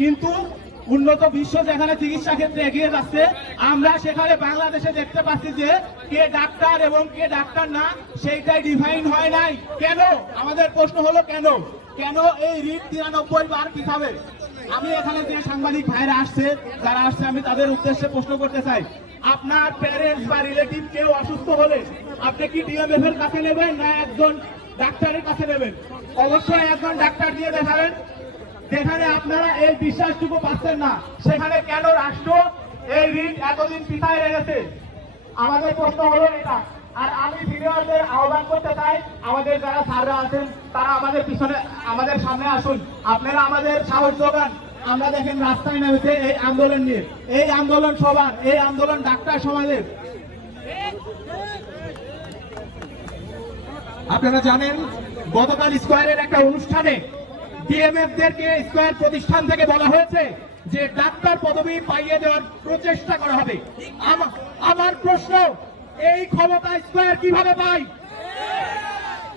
কিন্তু উন্নত বিশ্ব যেখানে চিকিৎসা ক্ষেত্রে এগিয়ে যাচ্ছে, আমরা সেখানে বাংলাদেশে দেখতে পাচ্ছি যে কে ডাক্তার এবং কে ডাক্তার না, সেইটাই ডিফাইন হয় নাই। কেন? আমাদের প্রশ্ন হলো কেন? কেন এই রিট তিরানব্বই বার পিছাবে আমি এখানে যে সাংবাদিক ভাইরা আসছে, যারা আসছে, আমি তাদের উদ্দেশ্যে প্রশ্ন করতে চাই। আপনার প্যারেন্টস বা রিলেটিভ কেউ অসুস্থ হলে আপনি কি ডিএমএফ এর কাছে নেবেন না একজন ডাক্তারের কাছে নেবেন? অবশ্যই একজন ডাক্তার দিয়ে দেখাবেন। যেখানে আপনারা এই বিশ্বাসটুকু পাচ্ছেন না, সেখানে কেন রাষ্ট্র এই ঋণ এতদিন পিছায় রেখেছে? আমাদের প্রশ্ন হলো এটা। আর আমি সিনিয়রদের আহ্বান করতে চাই, আমাদের যারা স্যাররা আছেন, তারা আমাদের পিছনে, আমাদের সামনে আসুন। আপনারা আমাদের সাহস যোগান। আমরা দেখেন রাস্তায় নেমেছে এই আন্দোলন নিয়ে। এই আন্দোলন সবার, এই আন্দোলন ডাক্তার সমাজের। আপনারা জানেন, গতকাল স্কোয়ারের একটা অনুষ্ঠানে ডিএমএফ দেরকে স্কোয়ার প্রতিষ্ঠান থেকে বলা হয়েছে যে ডাক্তার পদবি পাইয়ে দেওয়ার প্রচেষ্টা করা হবে। আমা- আমার প্রশ্ন, এই ক্ষমতা স্কোয়ার কীভাবে পায়?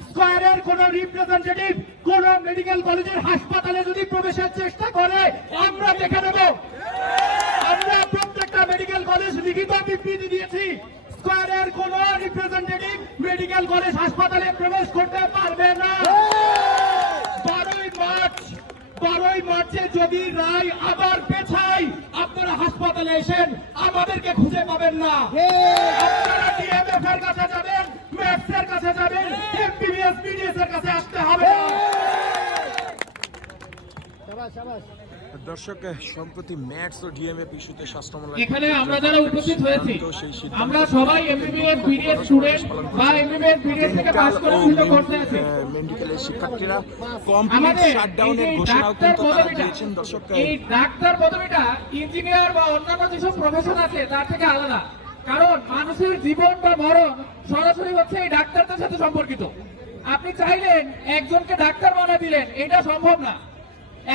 স্কোয়ারের কোন রিপ্রেজেন্টেটিভ কোন মেডিকেল কলেজের হাসপাতালে যদি প্রবেশের চেষ্টা করে, আমরা দেখে নেব। আমরা প্রত্যেকটা মেডিকেল কলেজ লিখিত বিবৃতি দিয়েছি, স্কোয়ারের কোন রিপ্রেজেন্টেটিভ মেডিকেল কলেজ হাসপাতালে প্রবেশ করতে পারবে না। যদি রায় আবার পেছাই আপনারা হাসপাতালে এসেন আমাদেরকে খুঁজে পাবেন না। আপনারা ডিএমএফ এর কাছে যাবেন? দর্শক সম্প্রতি ম্যাটস ও ডিএমএফ ইস্যুতে স্বাস্থ্য এখানে আমরা যারা উপস্থিত হয়েছি আমরা সবাই এমবিবিএস বিডিএস স্টুডেন্ট বা এমবিবিএস বিডিএস থেকে পাস করে বিভিন্ন কোর্সে আছি। মেডিকেলের শিক্ষার্থীরা কমপ্লিট শাটডাউনের ঘোষণাও কিন্তু তারা দিয়েছেন দর্শক এই ডাক্তার পদবিটা ইঞ্জিনিয়ার বা অন্যান্য যেসব প্রফেশন আছে তার থেকে আলাদা। কারণ মানুষের জীবন বা মরণ সরাসরি হচ্ছে এই ডাক্তারদের সাথে সম্পর্কিত। আপনি চাইলেন একজনকে ডাক্তার বানা দিলেন এটা সম্ভব না।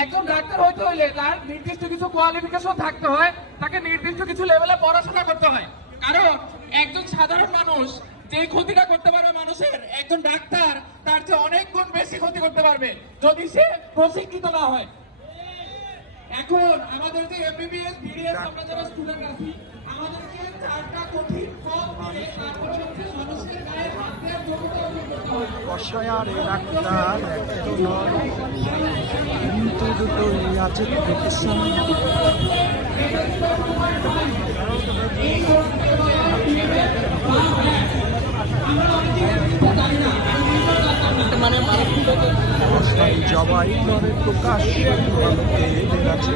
একজন ডাক্তার হইতে হইলে তার নির্দিষ্ট কিছু কোয়ালিফিকেশন থাকতে হয়, তাকে নির্দিষ্ট কিছু লেভেলে পড়াশোনা করতে হয়। কারণ একজন সাধারণ মানুষ যে ক্ষতিটা করতে পারবে মানুষের, একজন ডাক্তার তার চেয়ে অনেক গুণ বেশি ক্ষতি করতে পারবে যদি সে প্রশিক্ষিত না হয়। এখন আমাদের যে এমবিবিএস বিডিএস আমরা যারা স্টুডেন্ট আছি, আমাদেরকে চারটা কঠিন বসায়ার ডাক্তার একটু নয় কিন্তু দুটোই আছে প্রফেশন জবাই করে প্রকাশ আছে